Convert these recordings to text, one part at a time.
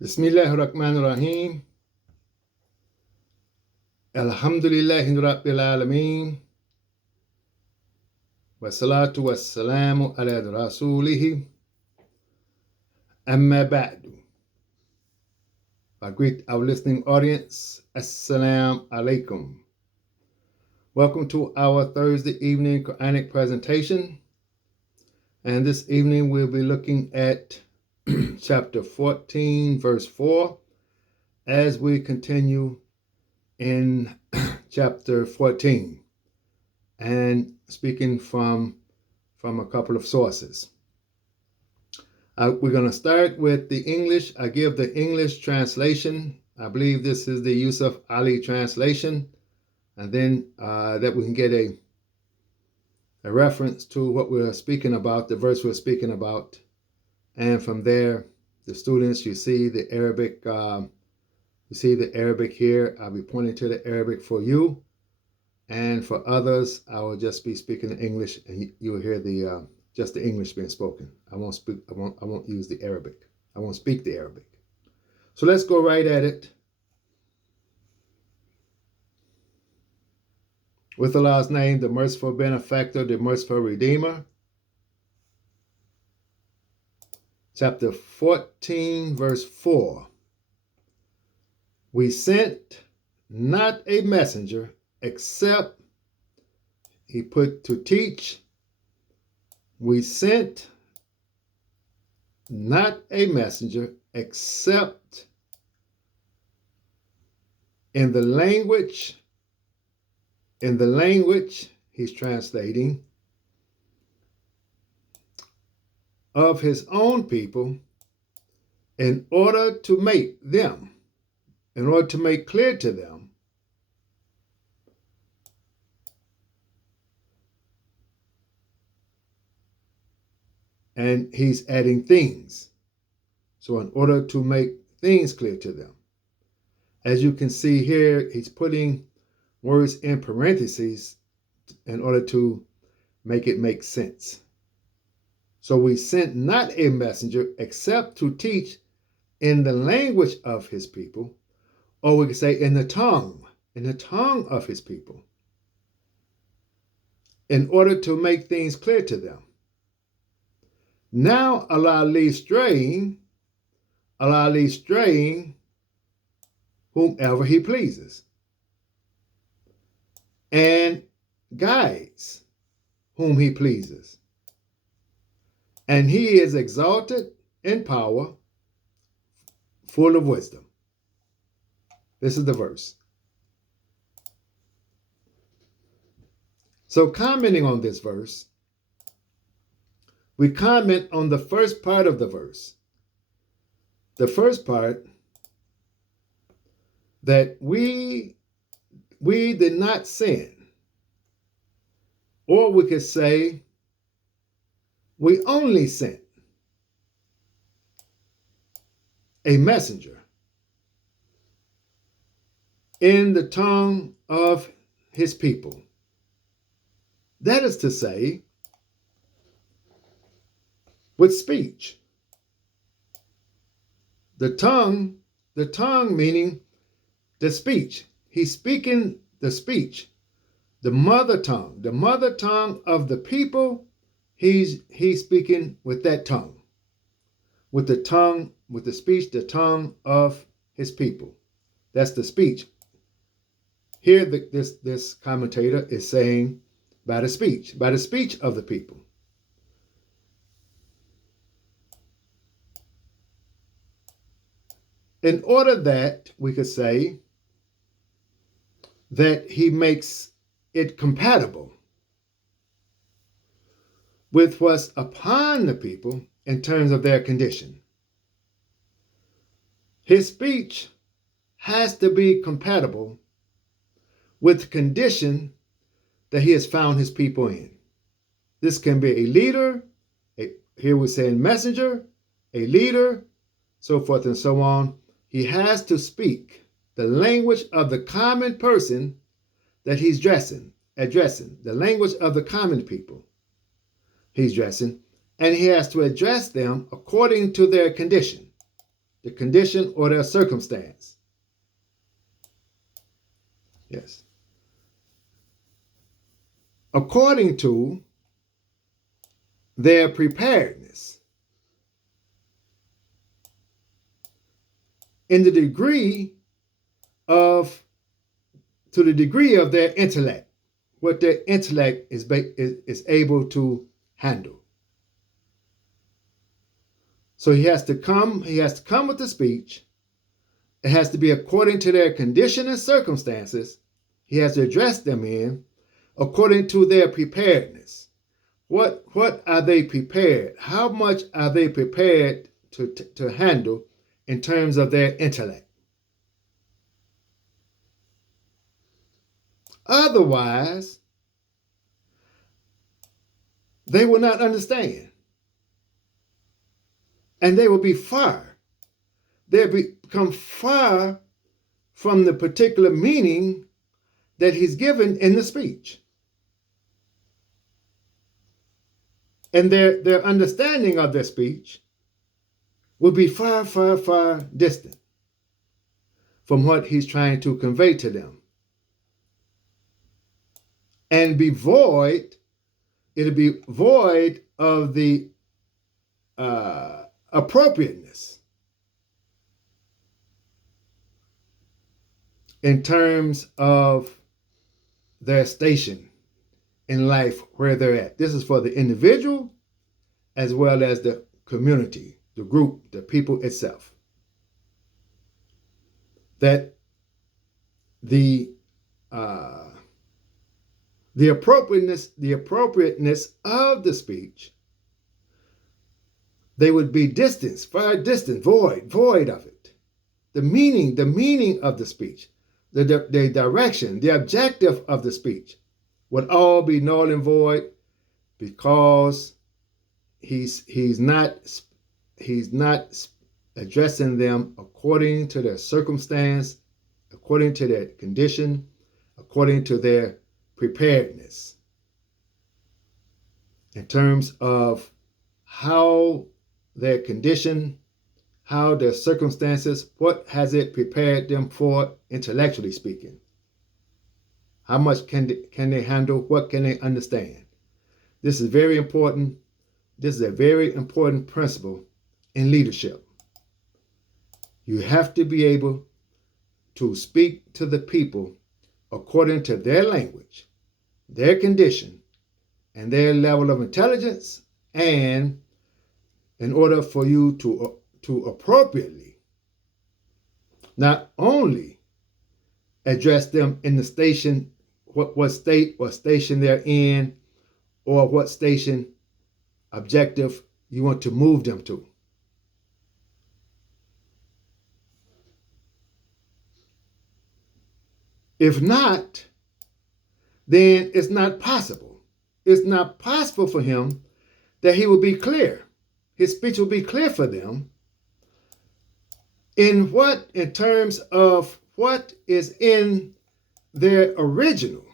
Bismillahirrahmanirrahim. Alhamdulillahi Rabbil Alameen. Wassalatu wassalamu ala rasulihi. Amma ba'du. I greet our listening audience. Assalamu alaikum. Welcome to our Thursday evening Quranic presentation. And this evening we'll be looking at chapter 14, verse 4, as we continue in chapter 14 and speaking from a couple of sources. We're going to start with the English. I give the English translation. I believe this is the Yusuf Ali translation, and then that we can get a reference to what we're speaking about, the verse we're speaking about, and from there, the students, you see the Arabic. You see the Arabic here. I'll be pointing to the Arabic for you. And for others, I will just be speaking English, and you will hear the just the English being spoken. I won't speak. I won't use the Arabic. I won't speak the Arabic. So let's go right at it. With Allah's name, the merciful benefactor, the merciful redeemer. Chapter 14, verse 4. We sent not a messenger except he put to teach. We sent not a messenger except in the language he's translating of his own people in order to make clear to them and he's adding things. So in order to make things clear to them. As you can see here, he's putting words in parentheses in order to make it make sense. So we sent not a messenger except to teach in the language of his people, or we could say in the tongue of his people, in order to make things clear to them. Now Allah leaves straying whomever he pleases, and guides whom he pleases. And he is exalted in power, full of wisdom. This is the verse. So commenting on this verse, we comment on the first part of the verse. The first part, that we did not sin. Or we could say, we only sent a messenger in the tongue of his people. That is to say, with speech. The tongue meaning the speech. He's speaking the speech, the mother tongue of the people. He's speaking with that tongue, with the speech, the tongue of his people. That's the speech. Here, this commentator is saying by the speech of the people. In order that we could say that he makes it compatible with what's upon the people in terms of their condition. His speech has to be compatible with the condition that he has found his people in. This can be a leader, here we're saying messenger, a leader, so forth and so on. He has to speak the language of the common person that he's addressing, the language of the common people he's addressing, and he has to address them according to their condition, the condition, or their circumstance. Yes. According to their preparedness, to the degree of their intellect, what their intellect is able to handle. So he has to come with the speech. It has to be according to their condition and circumstances. He has to address them in according to their preparedness. What are they prepared? How much are they prepared to handle in terms of their intellect? Otherwise, they will not understand. And they will be they'll become far from the particular meaning that he's given in the speech. And their understanding of their speech will be far, far, far distant from what he's trying to convey to them. And it'll be void of the appropriateness in terms of their station in life, where they're at. This is for the individual as well as the community, the group, the people itself. That the appropriateness of the speech, they would be far distant, void of it. The meaning of the speech, the direction, the objective of the speech would all be null and void, because he's not addressing them according to their circumstance, according to their condition, according to their preparedness, in terms of how their condition, how their circumstances, what has it prepared them for, intellectually speaking. How much can they handle? What can they understand? This is very important. This is a very important principle in leadership. You have to be able to speak to the people according to their language, their condition, and their level of intelligence, and in order for you to appropriately not only address them in the station, what state or station they're in, or what station objective you want to move them to. If not, then it's not possible. It's not possible for him that he will be clear. His speech will be clear for them in terms of what is in their original,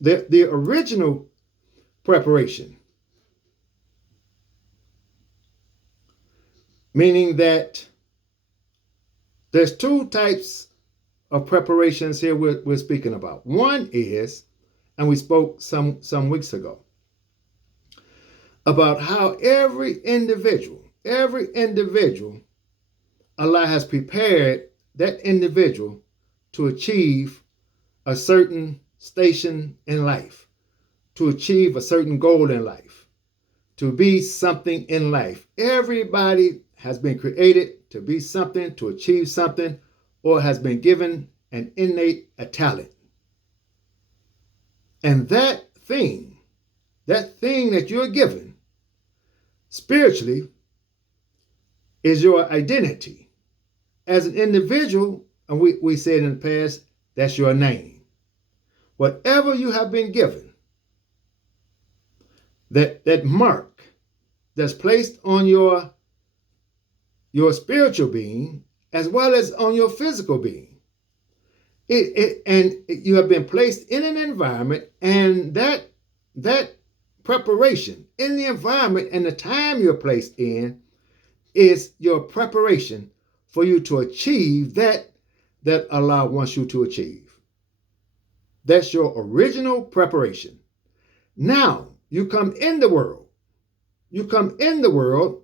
the original preparation. Meaning that there's two types of preparations here we're speaking about. One is, and we spoke some weeks ago, about how every individual, Allah has prepared that individual to achieve a certain station in life, to achieve a certain goal in life, to be something in life. Everybody has been created to be something, to achieve something, or has been given an innate talent. And that thing that you're given spiritually is your identity. As an individual, and we said in the past, that's your name. Whatever you have been given, that mark that's placed on your spiritual being as well as on your physical being. And you have been placed in an environment, and that preparation in the environment and the time you're placed in is your preparation for you to achieve that Allah wants you to achieve. That's your original preparation. Now, you come in the world. You come in the world,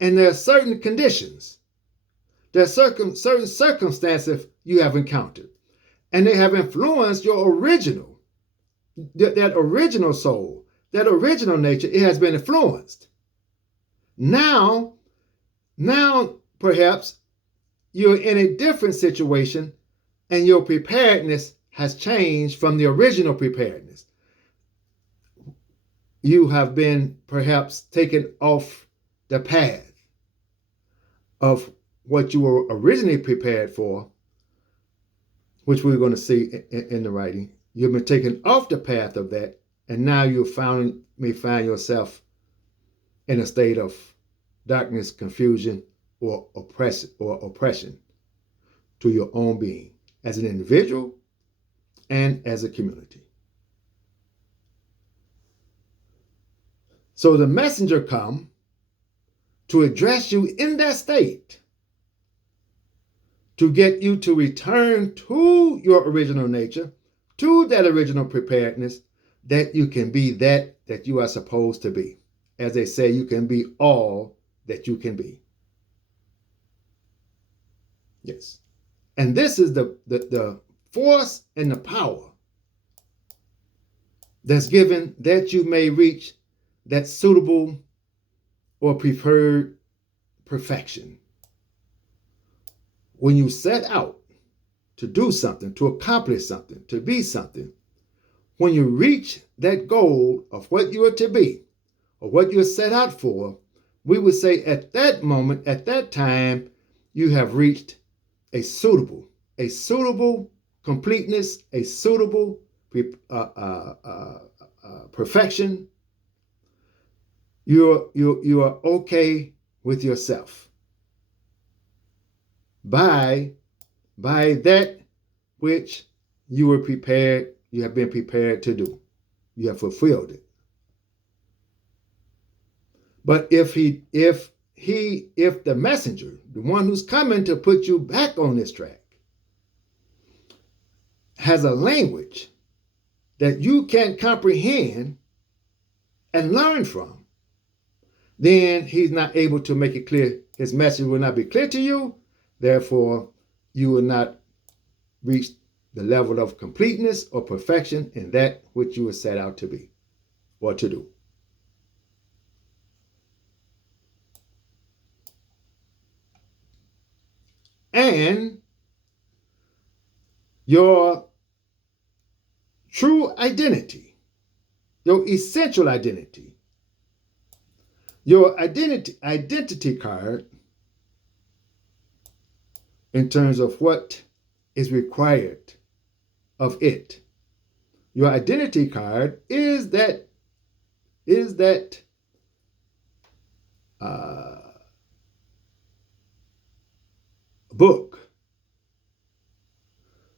and there are certain conditions. There are certain circumstances you have encountered, and they have influenced your original, that original soul, that original nature. It has been influenced. Now, perhaps you're in a different situation, and your preparedness has changed from the original preparedness. You have been perhaps taken off the path of what you were originally prepared for, which we're going to see in the writing. You've been taken off the path of that, and now you may find yourself in a state of darkness, confusion, or oppression to your own being as an individual and as a community. So the messenger come to address you in that state, to get you to return to your original nature, to that original preparedness, that you can be that you are supposed to be. As they say, you can be all that you can be. Yes. And this is the force and the power that's given that you may reach that suitable or preferred perfection. When you set out to do something, to accomplish something, to be something, when you reach that goal of what you are to be or what you're set out for, we would say at that moment, at that time, you have reached a suitable completeness, a suitable perfection. You are okay with yourself by that which you were prepared, you have been prepared to do. You have fulfilled it. But if the messenger, the one who's coming to put you back on this track, has a language that you can't comprehend and learn from, then he's not able to make it clear. His message will not be clear to you. Therefore, you will not reach the level of completeness or perfection in that which you were set out to be or to do. And your true identity, your essential identity, your identity card in terms of what is required of it. Your identity card is that book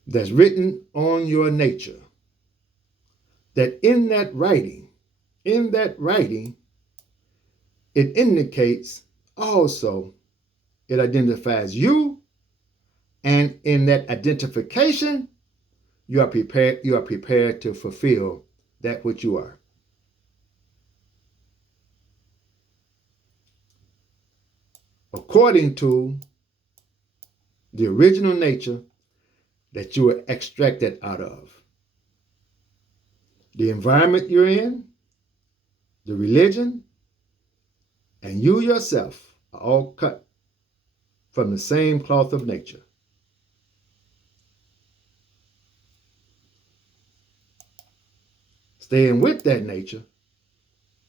that's written on your nature. That in that writing, it indicates also, it identifies you, and in that identification, you are prepared to fulfill that which you are. According to the original nature that you were extracted out of. The environment you're in, the religion, and you yourself are all cut from the same cloth of nature. Staying with that nature,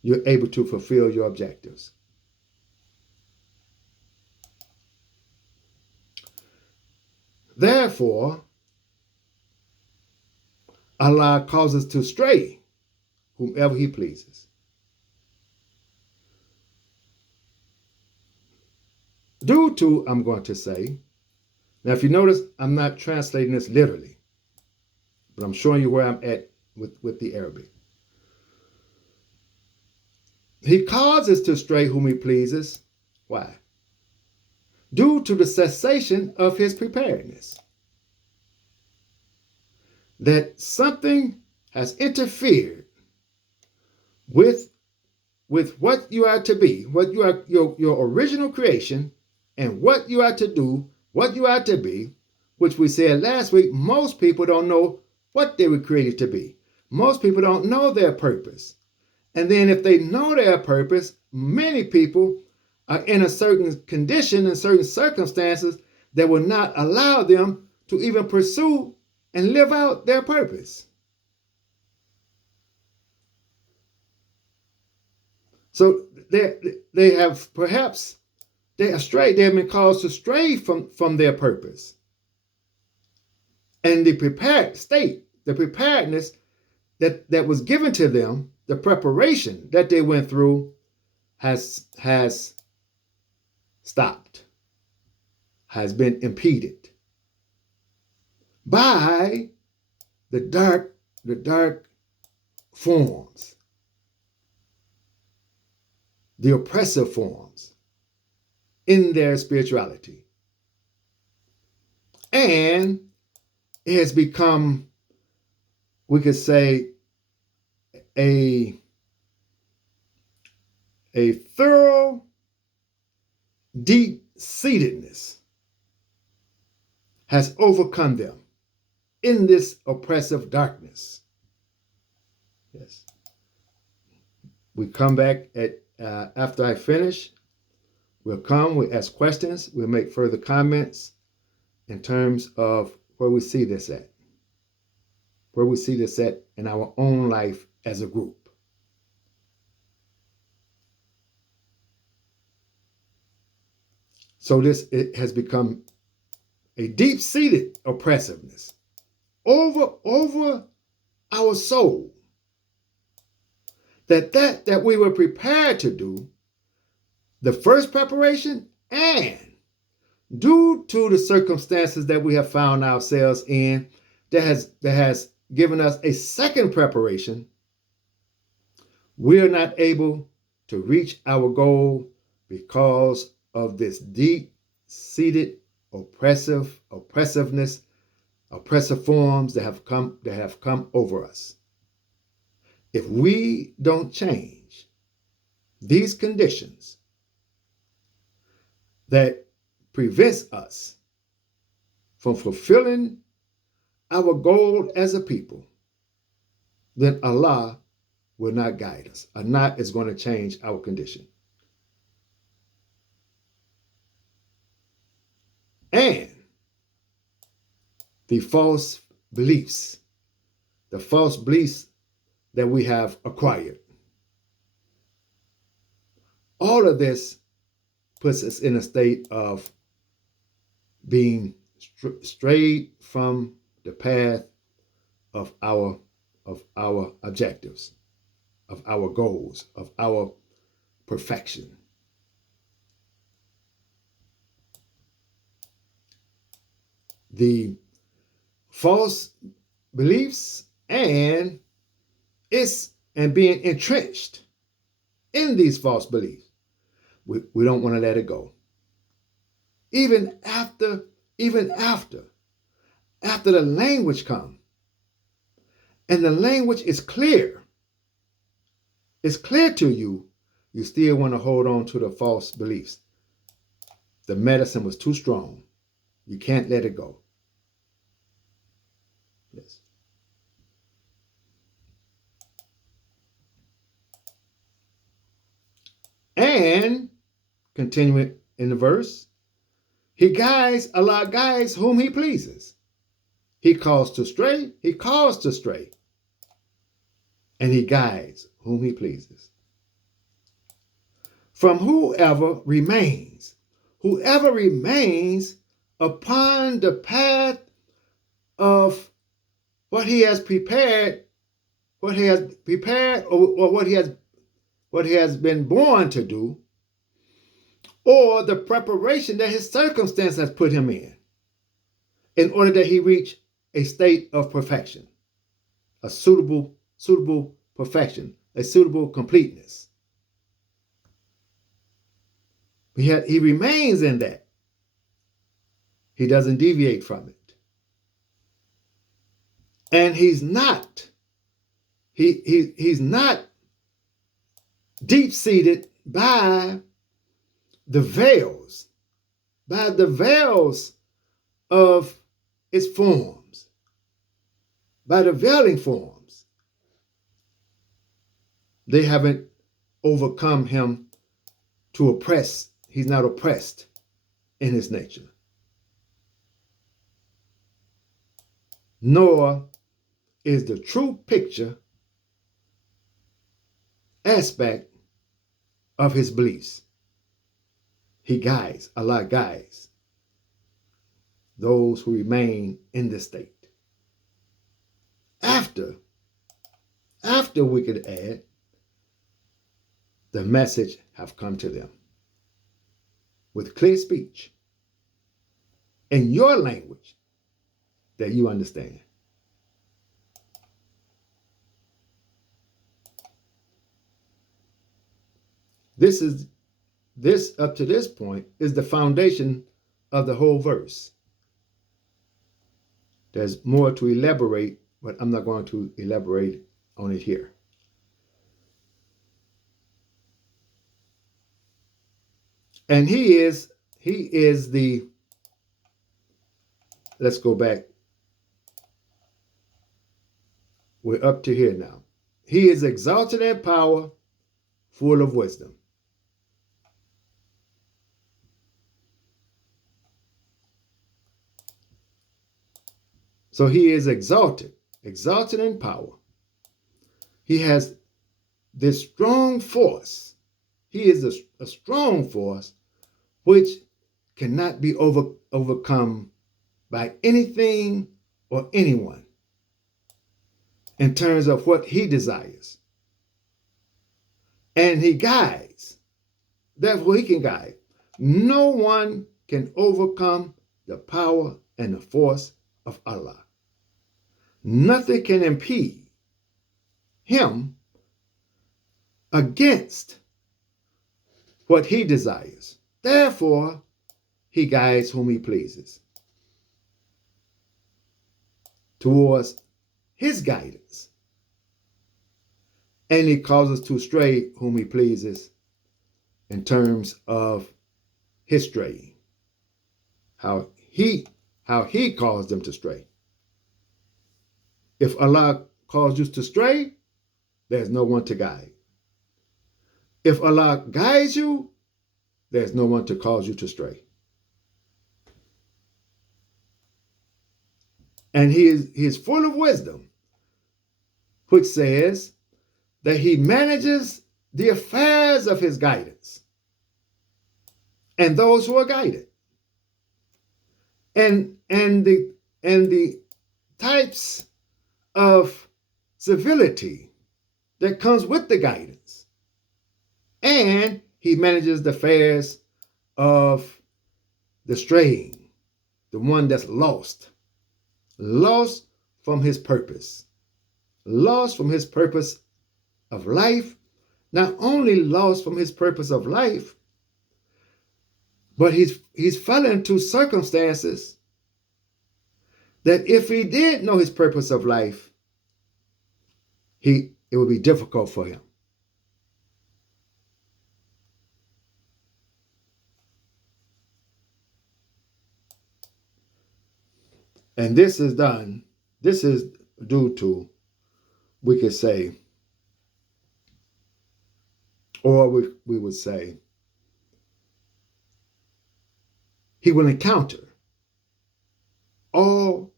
you're able to fulfill your objectives. Therefore, Allah causes to stray whomever He pleases. Due to, I'm going to say, now if you notice, I'm not translating this literally, but I'm showing you where I'm at with the Arabic. He causes to stray whom He pleases. Why? due to the cessation of his preparedness. That something has interfered with what you are to be, what you are, your original creation, and what you are to do, what you are to be, which we said last week. Most people don't know what they were created to be. Most people don't know their purpose. And then if they know their purpose, many people are in a certain condition and certain circumstances that will not allow them to even pursue and live out their purpose. So they have perhaps they have been caused to stray from their purpose. And the prepared state, the preparedness that was given to them, the preparation that they went through has stopped, has been impeded by the dark forms, the oppressive forms in their spirituality. And it has become, we could say, a thorough deep-seatedness has overcome them in this oppressive darkness. Yes. We come back after I finish. We'll ask questions, we'll make further comments in terms of where we see this at. Where we see this at in our own life as a group. So it has become a deep-seated oppressiveness over our soul that we were prepared to do the first preparation, and due to the circumstances that we have found ourselves in, that has given us a second preparation, we are not able to reach our goal because of this deep-seated oppressiveness, oppressive forms that have come over us. If we don't change these conditions that prevents us from fulfilling our goal as a people, then Allah will not guide us. Allah is going to change our condition. And the false beliefs that we have acquired. All of this puts us in a state of being strayed from the path of our objectives, of our goals, of our perfection. The false beliefs and being entrenched in these false beliefs. We don't want to let it go. Even after the language comes, and the language is clear, it's clear to you, you still want to hold on to the false beliefs. The medicine was too strong. You can't let it go. Yes. And continuing in the verse, Allah guides whom he pleases. He calls to stray, and he guides whom he pleases. From whoever remains upon the path of what he has prepared, or what he has been born to do, or the preparation that his circumstance has put him in order that he reach a state of perfection, a suitable perfection, a suitable completeness. He remains in that. He doesn't deviate from it. And he's not deep-seated by the veils of its forms, by the veiling forms. They haven't overcome him to oppress. He's not oppressed in his nature. Nor is the true picture aspect of his beliefs. Allah guides those who remain in this state. After we could add, the message have come to them with clear speech in your language that you understand. This up to this point is the foundation of the whole verse. There's more to elaborate, but I'm not going to elaborate on it here. And he is the, let's go back. We're up to here now. He is exalted in power, full of wisdom. So he is exalted in power. He has this strong force. He is a strong force which cannot be overcome by anything or anyone in terms of what he desires. And he guides. Therefore, he can guide. No one can overcome the power and the force of Allah. Nothing can impede him against what he desires. Therefore, he guides whom he pleases towards his guidance. And he causes to stray whom he pleases in terms of his straying. How he caused them to stray. If Allah calls you to stray, there's no one to guide. If Allah guides you, there's no one to cause you to stray. And he is full of wisdom, which says that he manages the affairs of his guidance and those who are guided. And the types of civility that comes with the guidance. And he manages the affairs of the straying, the one that's lost from his purpose, lost from his purpose of life. Not only lost from his purpose of life, but he's fell into circumstances that if he did know his purpose of life, it would be difficult for him. And this is due to, we could say, or we would say, he will encounter all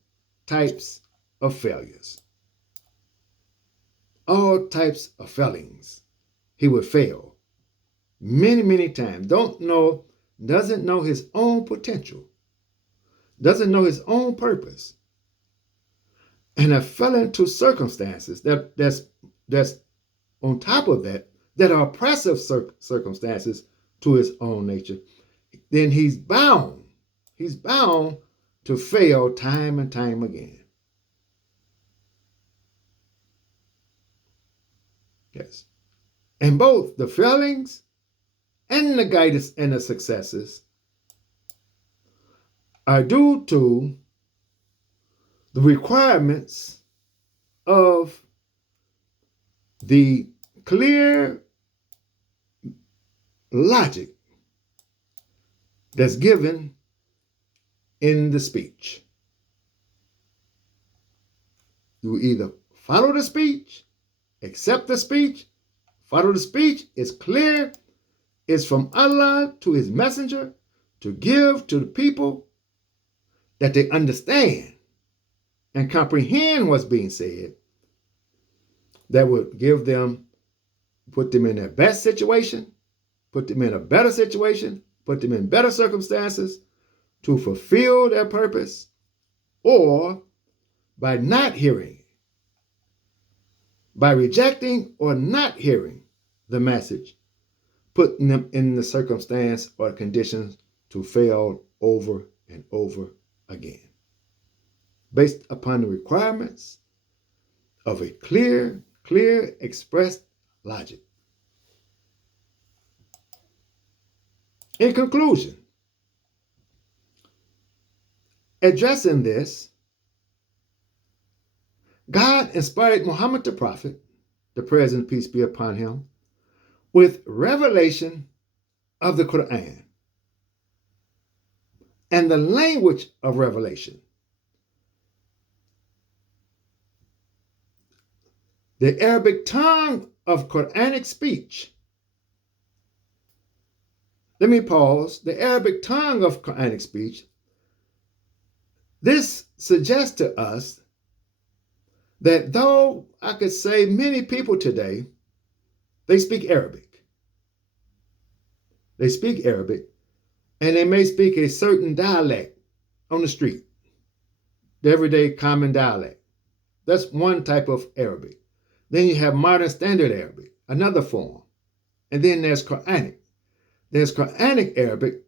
types of failures, all types of failings. He would fail many, many times. Doesn't know his own potential, doesn't know his own purpose, and have fell into circumstances that's on top of that are oppressive circumstances to his own nature. Then he's bound to fail time and time again. Yes. And both the failings and the guidance and the successes are due to the requirements of the clear logic that's given in the speech. You either follow the speech, accept the speech, follow the speech, it's clear, it's from Allah to his messenger to give to the people that they understand and comprehend what's being said, that would give them, put them in their best situation, put them in a better situation, put them in better circumstances to fulfill their purpose, or by not hearing, by rejecting or not hearing the message, putting them in the circumstance or conditions to fail over and over again, based upon the requirements of a clear expressed logic. In conclusion, addressing this, God inspired Muhammad the Prophet, the praise and peace be upon him, with revelation of the Qur'an and the language of revelation. The Arabic tongue of Quranic speech. Let me pause. The Arabic tongue of Quranic speech. This suggests to us that though I could say many people today, they speak Arabic. They speak Arabic, and they may speak a certain dialect on the street, the everyday common dialect. That's one type of Arabic. Then you have modern standard Arabic, another form. And then there's Quranic. There's Quranic Arabic,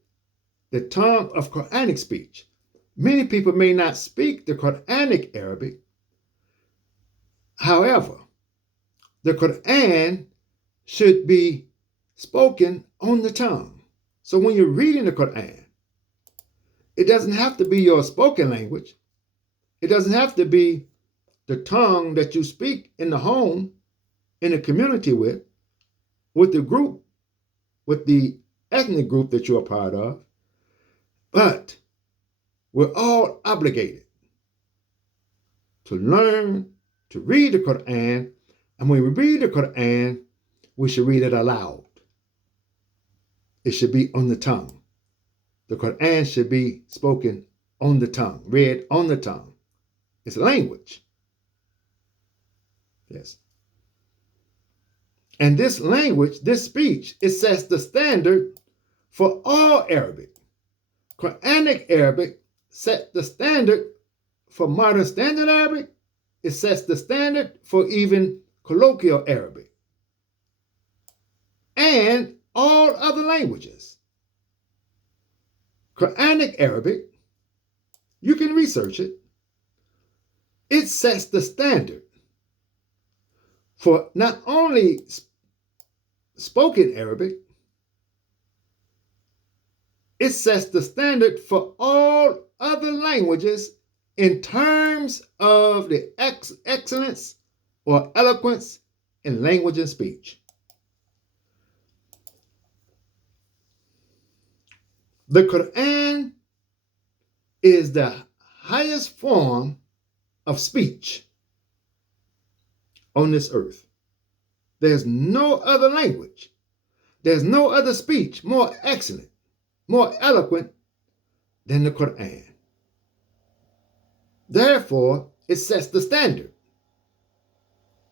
the tongue of Quranic speech. Many people may not speak the Quranic Arabic. However, the Qur'an should be spoken on the tongue. So when you're reading the Qur'an, it doesn't have to be your spoken language. It doesn't have to be the tongue that you speak in the home, in the community with the group, with the ethnic group that you're a part of. But we're all obligated to learn to read the Qur'an, and when we read the Qur'an, we should read it aloud. It should be on the tongue. The Qur'an should be spoken on the tongue, read on the tongue. It's a language. Yes. And this language, this speech, it sets the standard for all Arabic. Quranic Arabic set the standard for modern standard Arabic. It sets the standard for even colloquial Arabic and all other languages. Quranic Arabic, you can research it. It sets the standard for not only spoken Arabic, it sets the standard for all other languages in terms of the excellence or eloquence in language and speech. The Qur'an is the highest form of speech on this earth. There's no other language. There's no other speech more excellent, more eloquent than the Qur'an. Therefore, it sets the standard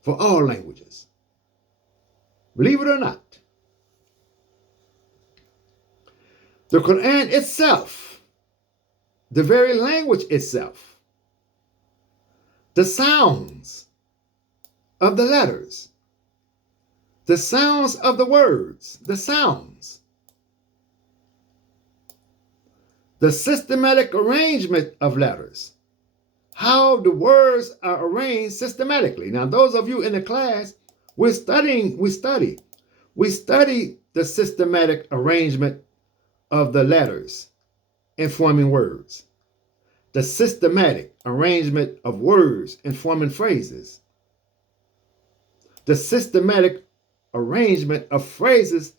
for all languages. Believe it or not. The Qur'an itself, the very language itself, the sounds of the letters, the sounds of the words, the sounds, the systematic arrangement of letters, how the words are arranged systematically. Now, those of you in the class, we study the systematic arrangement of the letters in forming words. the systematic arrangement of words and forming phrases. The systematic arrangement of phrases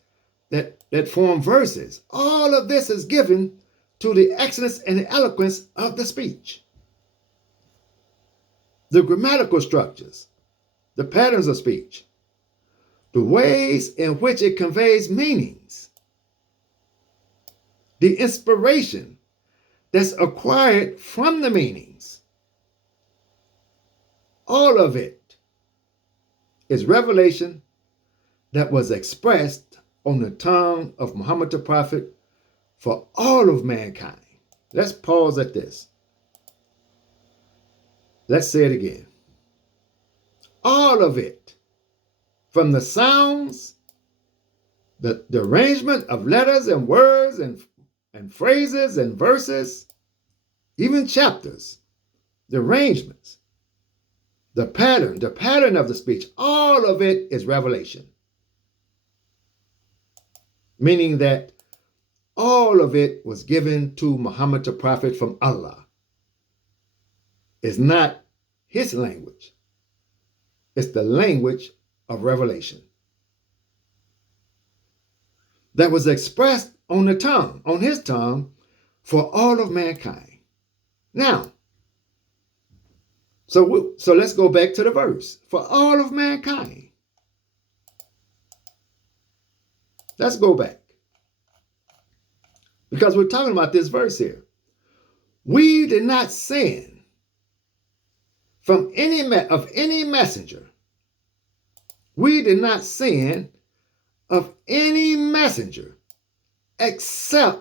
that form verses. All of this is given to the excellence and the eloquence of the speech. The grammatical structures, the patterns of speech, the ways in which it conveys meanings, the inspiration that's acquired from the meanings. All of it is revelation that was expressed on the tongue of Muhammad the Prophet for all of mankind. Let's pause at this. Let's say it again. All of it, from the sounds, the arrangement of letters and words and phrases and verses, even chapters, the arrangements, the pattern of the speech, all of it is revelation. Meaning that all of it was given to Muhammad the Prophet from Allah. It's not his language. It's the language of revelation that was expressed on the tongue, on his tongue, for all of mankind. Now, so let's go back to the verse. For all of mankind. Let's go back. Because we're talking about this verse here. We did not send from any messenger. We did not send of any messenger except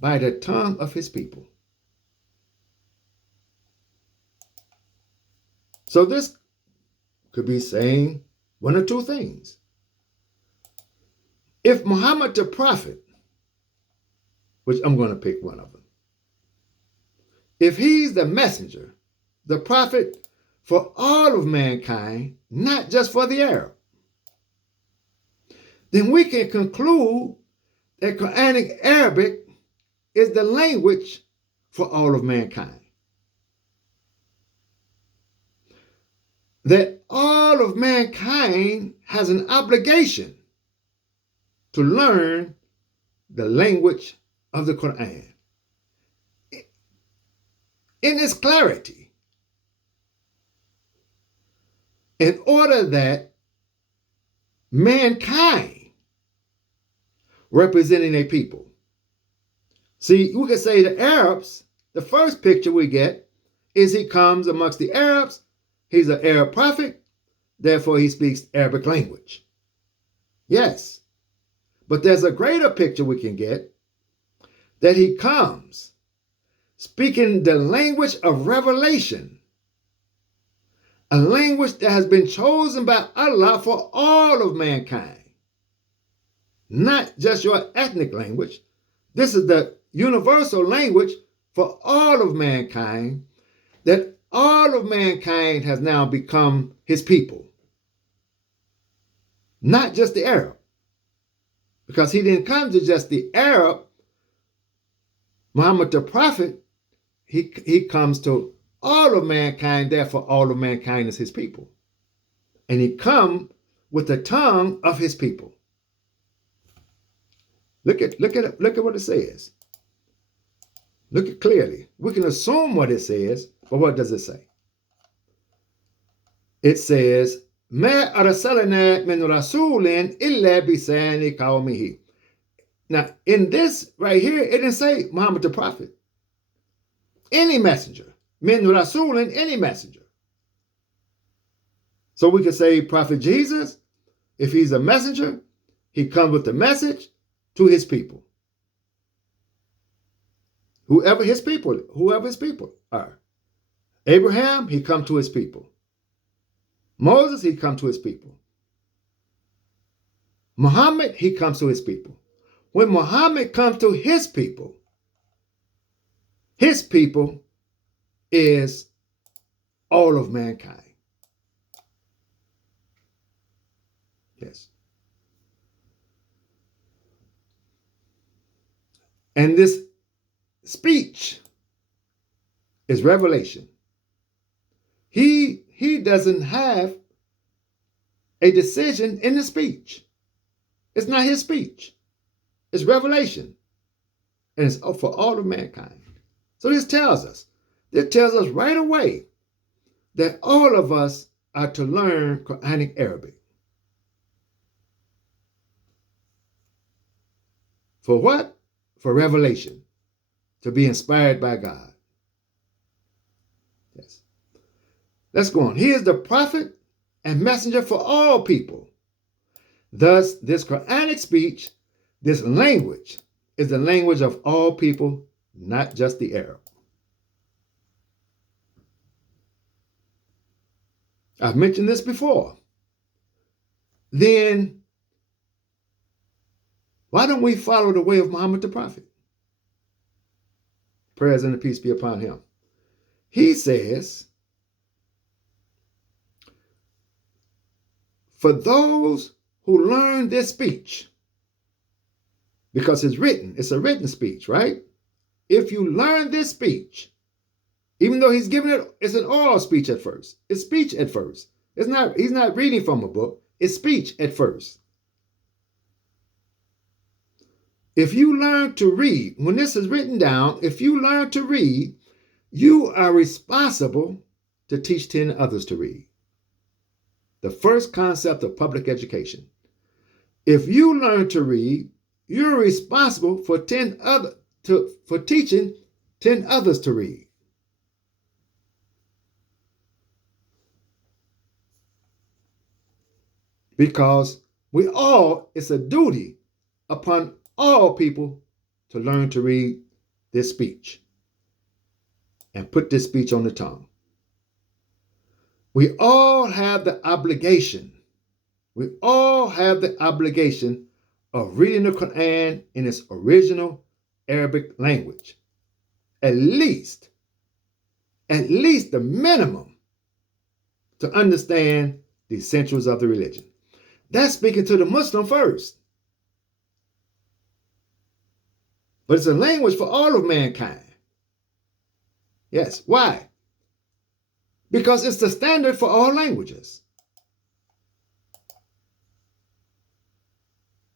by the tongue of his people. So this could be saying one or two things. If Muhammad the Prophet, which I'm going to pick one of them, if he's the messenger, the prophet for all of mankind, not just for the Arab, then we can conclude that Quranic Arabic is the language for all of mankind. That all of mankind has an obligation to learn the language of the Qur'an in its clarity, in order that mankind, representing a people. See, we could say the Arabs, the first picture we get is he comes amongst the Arabs. He's an Arab prophet, therefore he speaks Arabic language. Yes, but there's a greater picture we can get, that he comes speaking the language of revelation, a language that has been chosen by Allah for all of mankind, not just your ethnic language. This is the universal language for all of mankind, that all of mankind has now become his people. Not just the Arab. Because he didn't come to just the Arab. Muhammad the Prophet, he comes to all of mankind, therefore all of mankind is his people. And he come with the tongue of his people. Look at what it says. Look at clearly. We can assume what it says, but what does it say? It says, مَا أَرْسَلْنَا مِنْ رَسُولٍ إِلَّا بِلِسَانِ قَوْمِهِ. Now, in this right here, it didn't say Muhammad the Prophet. Any messenger. Min Rasulin, any messenger. So we could say Prophet Jesus, if he's a messenger, he comes with the message to his people. Whoever his people are. Abraham, he come to his people. Moses, he come to his people. Muhammad, he comes to his people. When Muhammad comes to his people is all of mankind. Yes. And this speech is revelation. He doesn't have a decision in the speech. It's not his speech. It's revelation. And it's for all of mankind. So this tells us right away that all of us are to learn Quranic Arabic. For what? For revelation. To be inspired by God. Yes. Let's go on. He is the prophet and messenger for all people. Thus, this Quranic speech, this language, is the language of all people, not just the Arab. I've mentioned this before. Then, why don't we follow the way of Muhammad the Prophet? Prayers and peace be upon him. He says, for those who learn this speech, because it's a written speech, right? If you learn this speech, even though he's giving it, it's an oral speech at first. It's speech at first. He's not reading from a book. It's speech at first. If you learn to read, when this is written down, if you learn to read, you are responsible to teach 10 others to read. The first concept of public education. If you learn to read, you're responsible for teaching 10 others to read. Because it's a duty upon all people to learn to read this speech and put this speech on the tongue. We all have the obligation. We all have the obligation of reading the Qur'an in its original Arabic language. At least the minimum to understand the essentials of the religion. That's speaking to the Muslim first. But it's a language for all of mankind. Yes. Why? Because it's the standard for all languages.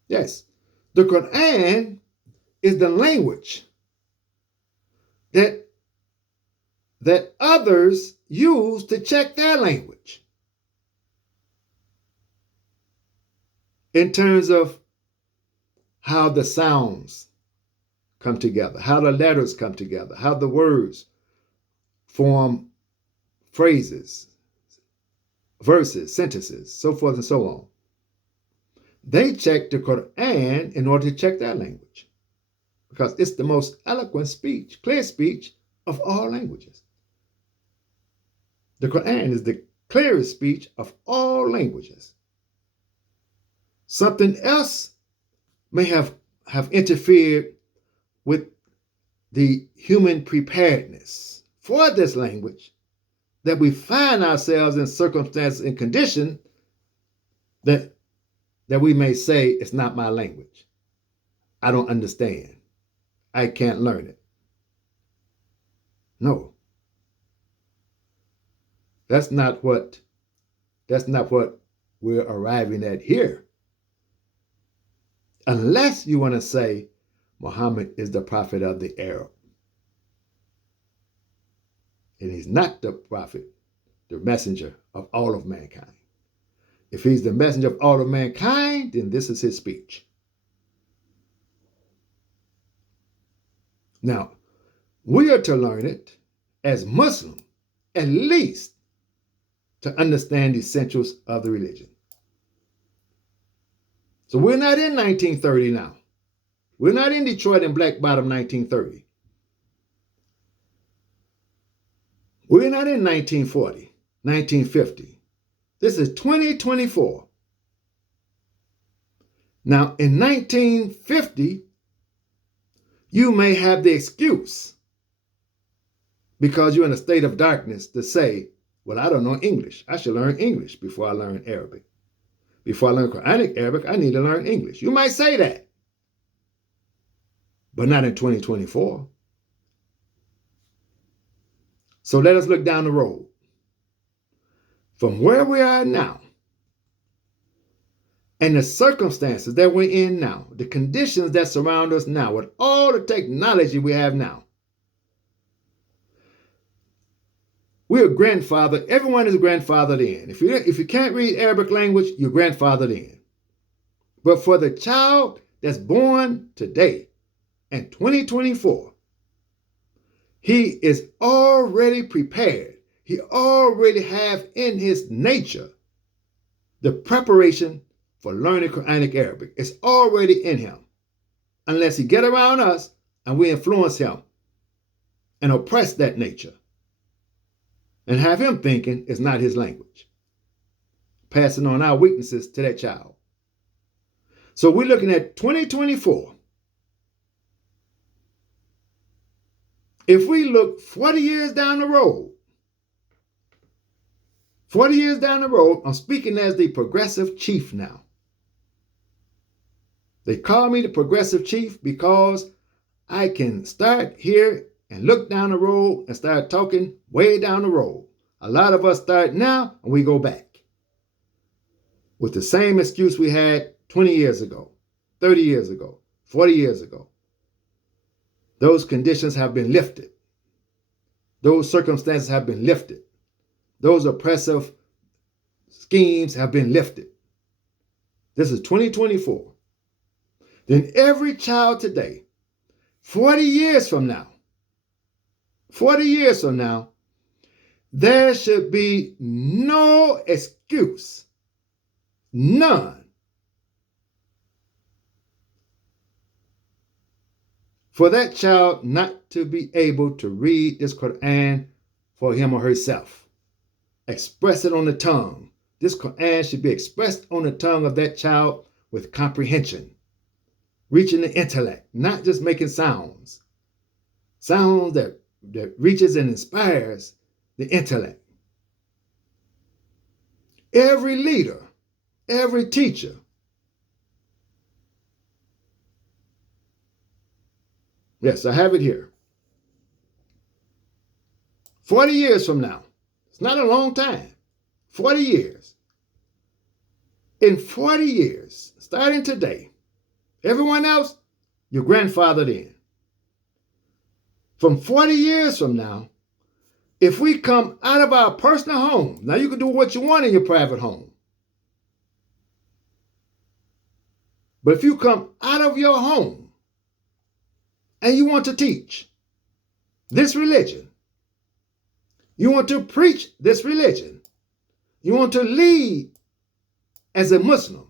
Yes. The Qur'an is the language that others use to check their language. In terms of how the sounds come together, how the letters come together, how the words form phrases, verses, sentences, so forth and so on. They check the Qur'an in order to check their language because it's the most eloquent speech, clear speech of all languages. The Qur'an is the clearest speech of all languages. Something else may have interfered with the human preparedness for this language, that we find ourselves in circumstances and conditions that we may say, it's not my language. I don't understand. I can't learn it. No. That's not what we're arriving at here. Unless you want to say Muhammad is the prophet of the Arab. And he's not the prophet, the messenger of all of mankind. If he's the messenger of all of mankind, then this is his speech. Now, we are to learn it as Muslims, at least to understand the essentials of the religion. So we're not in 1930 now. We're not in Detroit and Black Bottom 1930. We're not in 1940, 1950. This is 2024. Now, in 1950, you may have the excuse because you're in a state of darkness to say, well, I don't know English. I should learn English before I learn Arabic. Before I learn Quranic Arabic, I need to learn English. You might say that, but not in 2024. So let us look down the road. From where we are now and the circumstances that we're in now, the conditions that surround us now, with all the technology we have now, we're grandfathered. Everyone is grandfathered in. If you can't read Arabic language, you're grandfathered in. But for the child that's born today in 2024, he is already prepared. He already have in his nature the preparation for learning Quranic Arabic. It's already in him. Unless he get around us and we influence him and oppress that nature and have him thinking it's not his language, passing on our weaknesses to that child. So we're looking at 2024. If we look 40 years down the road, 40 years down the road, I'm speaking as the progressive chief now. They call me the progressive chief because I can start here and look down the road and start talking way down the road. A lot of us start now and we go back with the same excuse we had 20 years ago, 30 years ago, 40 years ago. Those conditions have been lifted. Those circumstances have been lifted. Those oppressive schemes have been lifted. This is 2024. Then every child today, 40 years from now, there should be no excuse, none, for that child not to be able to read this Qur'an for him or herself. Express it on the tongue. This Qur'an should be expressed on the tongue of that child with comprehension, reaching the intellect, not just making sounds. Sounds that reaches and inspires the intellect. Every leader, every teacher, yes, I have it here. 40 years from now, it's not a long time, 40 years. In 40 years, starting today, everyone else, you're grandfathered in. From 40 years from now, if we come out of our personal home, now you can do what you want in your private home. But if you come out of your home and you want to teach this religion, you want to preach this religion, you want to lead as a Muslim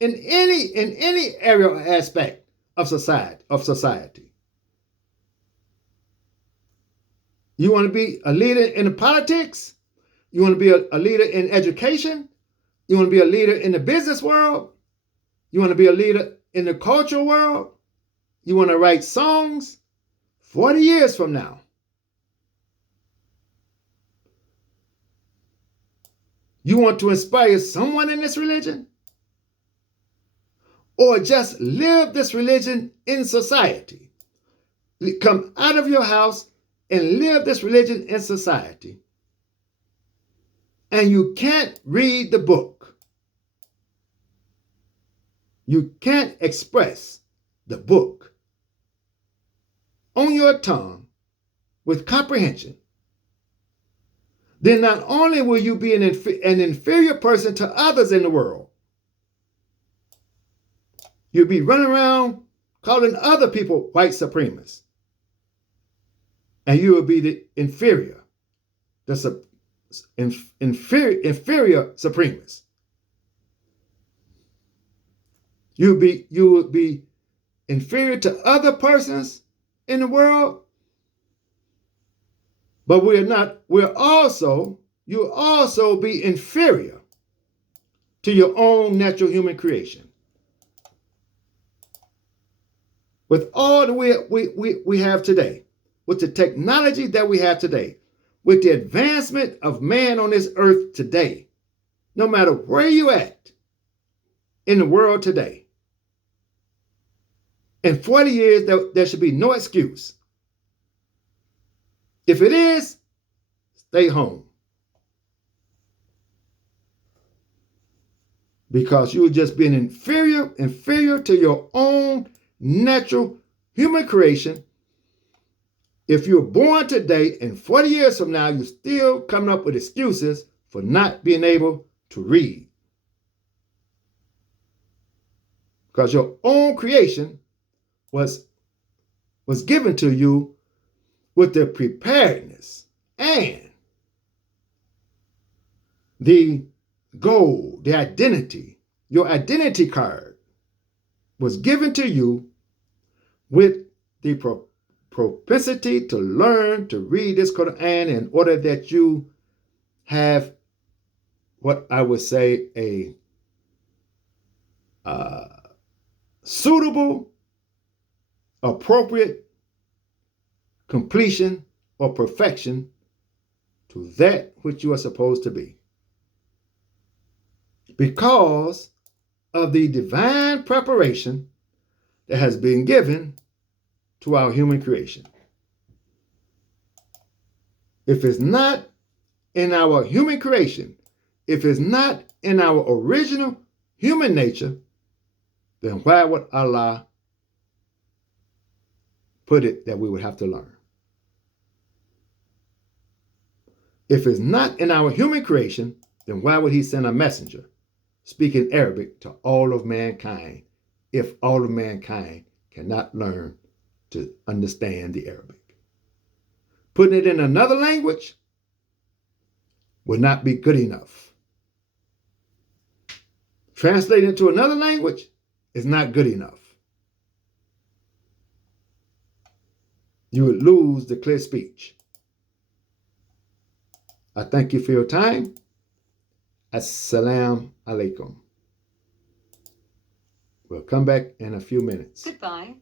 in any area or aspect of society. You want to be a leader in the politics? You want to be a leader in education? You want to be a leader in the business world? You want to be a leader in the cultural world? You want to write songs? 40 years from now, you want to inspire someone in this religion? Or just live this religion in society? Come out of your house and live this religion in society. And you can't read the book. You can't express the book on your tongue with comprehension. Then not only will you be an inferior person to others in the world, you'll be running around calling other people white supremacists. And you will be the inferior supremacist. You would be inferior to other persons in the world, but you'll also be inferior to your own natural human creation. With all that we have today, with the technology that we have today, with the advancement of man on this earth today, no matter where you at in the world today, in 40 years, there should be no excuse. If it is, stay home. Because you're just being inferior to your own natural human creation. If you're born today and 40 years from now, you're still coming up with excuses for not being able to read. Because your own creation was given to you with the preparedness and the goal, the identity. Your identity card was given to you with the propensity to learn to read this Qur'an in order that you have what I would say a suitable, appropriate completion or perfection to that which you are supposed to be. Because of the divine preparation that has been given to our human creation. If it's not in our human creation, if it's not in our original human nature, then why would Allah put it that we would have to learn? If it's not in our human creation, then why would he send a messenger speaking Arabic to all of mankind if all of mankind cannot learn to understand the Arabic? Putting it in another language would not be good enough. Translating it to another language is not good enough. You would lose the clear speech. I thank you for your time. Assalamu alaikum. We'll come back in a few minutes. Goodbye.